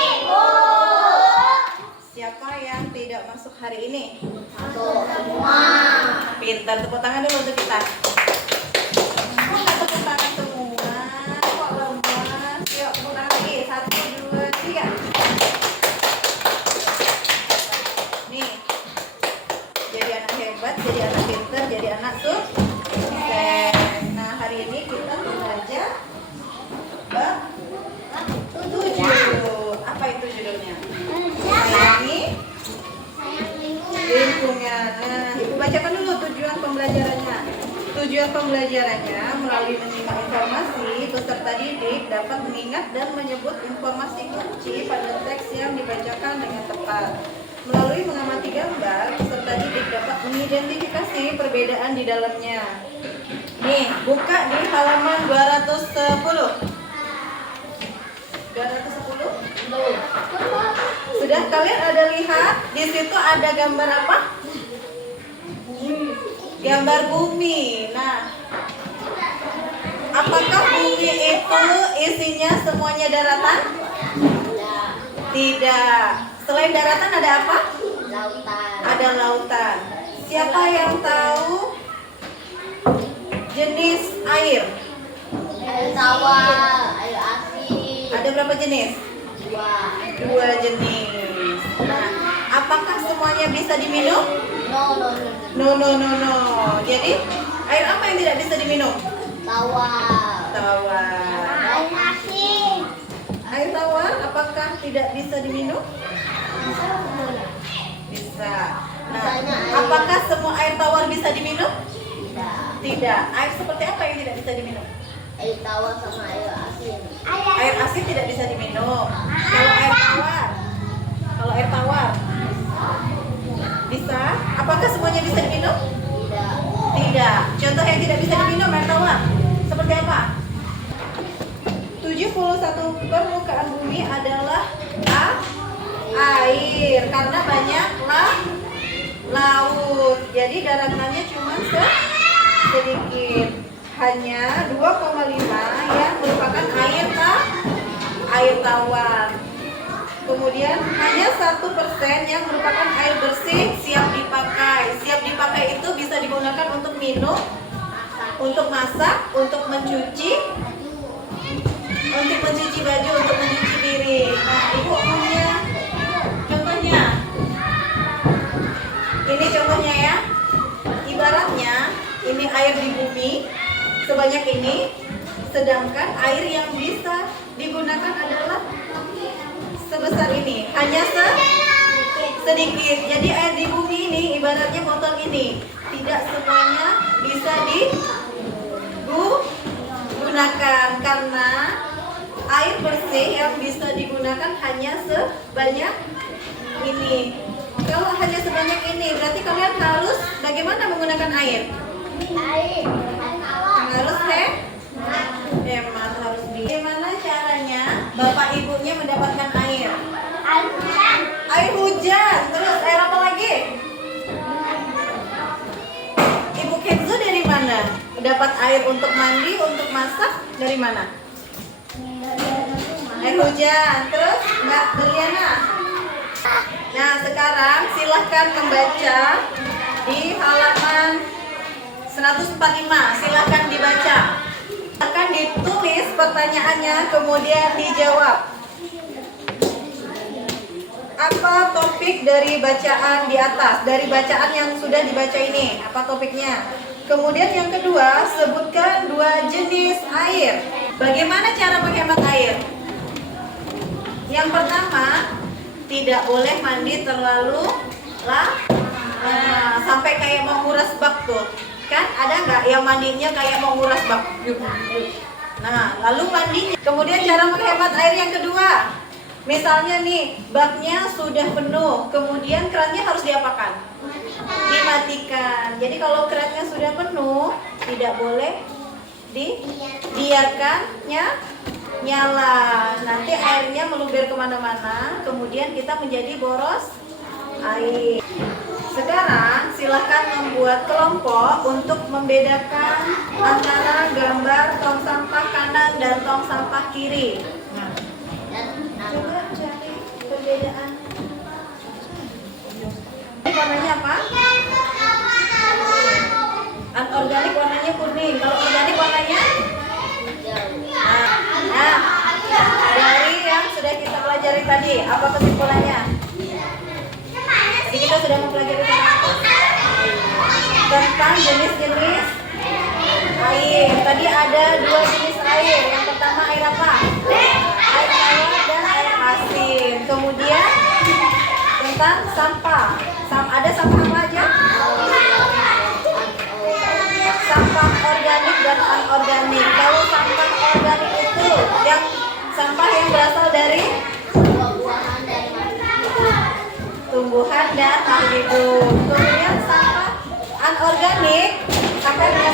Ibu. Siapa yang tidak masuk hari ini? Masuk semua. Pintar, tepuk tangan dulu untuk kita. Kok nggak tepuk tangan semua? Kok lemas? Yuk, tepuk tangan lagi. 1, 2, 3. Nih, jadi anak hebat, jadi anak pintar, jadi anak sukses. Nah, hari ini kita belajar bab 7. Apa itu judulnya? Sayangi lingkungan. Nah, Ibu bacakan dulu tujuan pembelajarannya. Tujuan pembelajarannya melalui menyimak informasi, peserta didik dapat mengingat dan menyebut informasi kunci pada teks yang dibacakan dengan tepat. Melalui mengamati gambar, peserta didik dapat mengidentifikasi perbedaan di dalamnya. Nih, buka di halaman 210. 210? Sudah kalian ada lihat di situ ada gambar apa? Gambar bumi. Nah, apakah bumi itu isinya semuanya daratan? Tidak. Selain daratan ada apa? Lautan. Ada lautan. Siapa yang tahu jenis air? Air tawar, air asin. Ada berapa jenis? 2 jenis. Nah, apakah semuanya bisa diminum? No. Jadi, air apa yang tidak bisa diminum? Tawar. Tawar. Air asin. Air tawar apakah tidak bisa diminum? Bisa. Nah, apakah semua air tawar bisa diminum? Tidak. Air seperti apa yang tidak bisa diminum? Air tawar sama air asin. Air asin tidak bisa diminum. Kalau air tawar bisa. Apakah semuanya bisa diminum? Tidak. Contoh yang tidak bisa diminum air tawar seperti apa? 71 permukaan bumi adalah air karena banyak laut. Jadi daratannya cuma sedikit. Hanya 2,5 yang merupakan air tawar. Kemudian hanya 1% yang merupakan air bersih siap dipakai. Siap dipakai itu bisa digunakan untuk minum, untuk masak, untuk mencuci baju, untuk mencuci piring. Nah, Ibu punya contohnya. Ini contohnya ya. Ibaratnya ini air di bumi sebanyak ini, sedangkan air yang bisa digunakan adalah sebesar ini, hanya sedikit. Jadi air di bumi ini ibaratnya botol ini, tidak semuanya bisa digunakan karena air bersih yang bisa digunakan hanya sebanyak ini. Kalau hanya sebanyak ini, berarti kalian harus bagaimana menggunakan air? Harus hemat, harus bagaimana caranya bapak ibunya mendapatkan air? Air hujan. Terus air apa lagi? Ibu Kenzo dari mana? Dapat air untuk mandi, untuk masak dari mana? Air hujan. Terus Mbak Berliana? Nah, sekarang silahkan membaca di halaman 145. Silahkan dibaca. Akan ditulis pertanyaannya, kemudian dijawab. Apa topik dari bacaan di atas? Dari bacaan yang sudah dibaca ini, apa topiknya? Kemudian yang kedua, sebutkan 2 jenis air. Bagaimana cara menghemat air? Yang pertama, tidak boleh mandi terlalu sampai kayak mau nguras bak tuh. Kan ada nggak yang mandinya kayak mau nguras bak? Nah, lalu mandinya. Kemudian cara menghemat air yang kedua. Misalnya nih, baknya sudah penuh, kemudian kerannya harus diapakan? Dimatikan. Jadi kalau kerannya sudah penuh, tidak boleh dibiarkannya nyala. Nanti airnya meluber kemana-mana, kemudian kita menjadi boros air. Sekarang silahkan membuat kelompok untuk membedakan antara gambar tong sampah kanan dan tong sampah kiri. Nah, Coba cari perbedaan. Warnanya apa? Anorganik warnanya kuning. Kalau organik warnanya? Nah, dari yang sudah kita pelajari tadi, apa kesimpulannya? Tadi kita sudah mempelajari tentang jenis-jenis air. Tadi ada 2 jenis air. Yang pertama air apa? Air tawar dan air asin. Kemudian tentang sampah. Ada sampah apa aja? Sampah organik dan anorganik. Kalau sampah organik itu yang sampah yang berasal dari buah-buahan dan tumbuhan dan makhluk hidup. Kemudian sampah anorganik sampah yang